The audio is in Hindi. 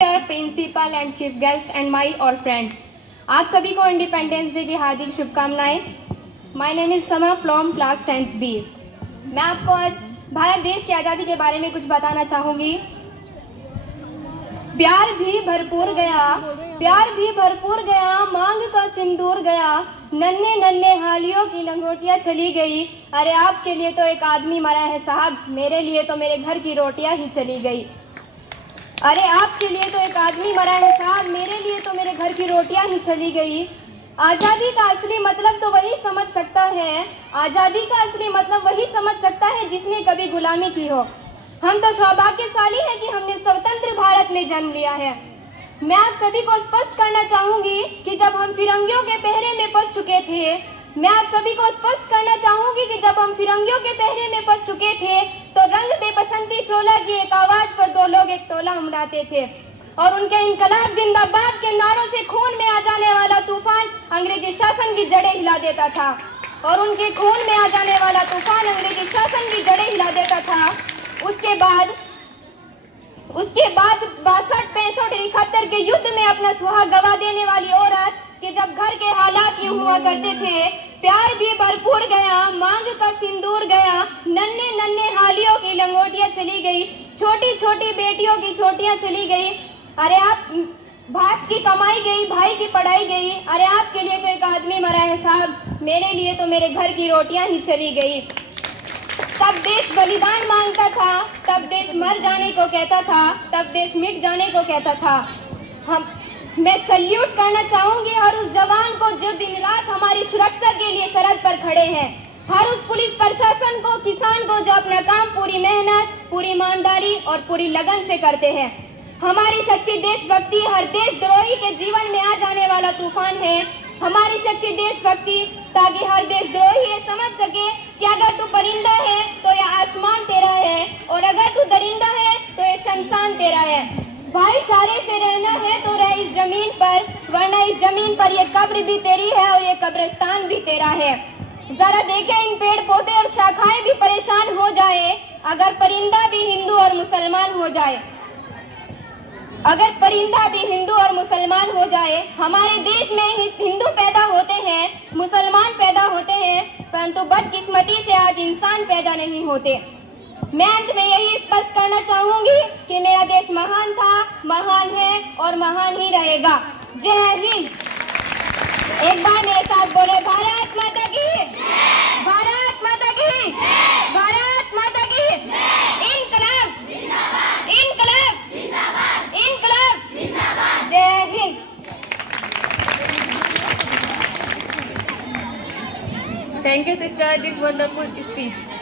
Principal and chief guest and my और फ्रेंड्स, आप सभी को इंडिपेंडेंस डे की हार्दिक शुभकामनाएं। माय नेम इज समा फ्रॉम क्लास 10th बी। मैं आपको आज भारत देश की आज़ादी के बारे में कुछ बताना चाहूँगी। प्यार भी भरपूर गया, मांग का सिंदूर गया, नन्हे नन्हे हालियों की लंगोटियाँ चली गई। अरे आपके लिए तो एक आदमी मरा है साहब, मेरे लिए तो मेरे घर की रोटियाँ ही चली गई। अरे आपके लिए तो एक आदमी मरा है साहब, मेरे लिए तो मेरे घर की रोटियां ही चली गई। आज़ादी का असली मतलब तो वही समझ सकता है, आज़ादी का असली मतलब वही समझ सकता है जिसने कभी गुलामी की हो। हम तो सौभाग्यशाली हैं कि हमने स्वतंत्र भारत में जन्म लिया है। मैं आप सभी को स्पष्ट करना चाहूँगी कि जब हम फिरंगियों के पहरे में फंस चुके थे, मैं आप सभी को स्पष्ट करना चाहूँगी कि जब हम फिरंगियों के पहरे में फंस चुके थे तो रंग दे बसंती चोला की एक आवाज़ पर दो लोग एक टोला उमड़ाते थे और उनके इनकलाब जिंदाबाद के नारों से खून में आ जाने वाला तूफान अंग्रेजी शासन की जड़ें हिला देता था और उनके खून में आ जाने वाला तूफान अंग्रेजी शासन की जड़ें हिला देता था। उसके बाद 62-65-71 के युद्ध में अपना सुहाग गवा देने वाली औरत कि जब घर के हालात यूं हुआ करते थे, प्यार भी भरपूर गया, मांग का सिंदूर गया, नन्हे नन्हे हालियों की लंगोटियां चली गई, छोटी छोटी बेटियों की छोटियां चली गई। अरे आप बाप की कमाई गई, भाई की पढ़ाई गई। अरे आपके लिए तो एक आदमी मरा है साहब, मेरे लिए तो मेरे घर की रोटियां ही चली गई। तब देश बलिदान मांगता था, तब देश मर जाने को कहता था, तब देश मिट जाने को कहता था। मैं सल्यूट करना चाहूंगी हर उस जवान को जो दिन रात हमारी सुरक्षा के लिए सरहद पर खड़े हैं, हर उस पुलिस प्रशासन को, किसान को जो अपना काम पूरी मेहनत, पूरी ईमानदारी और पूरी लगन से करते हैं। हमारी सच्ची देशभक्ति हर देशद्रोही के जीवन में आ जाने वाला तूफान है। हमारी सच्ची देशभक्ति ताकि हर देशद्रोही ये समझ सके कि अगर तू परिंदा है तो यह आसमान तेरा है और अगर तू दरिंदा है तो ये शमशान तेरा है। भाईचारे से रहना है तो रह इस जमीन पर, वरना इस जमीन पर ये कब्र भी तेरी है और ये कब्रिस्तान भी तेरा है। जरा देखें इन पेड़ पौधे और शाखाएं भी परेशान हो जाए अगर परिंदा भी हिंदू और मुसलमान हो जाए, अगर परिंदा भी हिंदू और मुसलमान हो जाए। हमारे देश में हिंदू पैदा होते हैं, मुसलमान पैदा होते हैं, परंतु बदकिस्मती से आज इंसान पैदा नहीं होते। मैं अंत में यही स्पष्ट करना चाहूंगी कि मेरा देश महान था, महान है और महान ही रहेगा। जय हिंद। एक बार मेरे साथ बोले, भारत माता की, भारत माता की, भारत माता की। इनकलाब, इनकलाब, इनकलाब, जय Hind. Thank you, sister. This wonderful speech.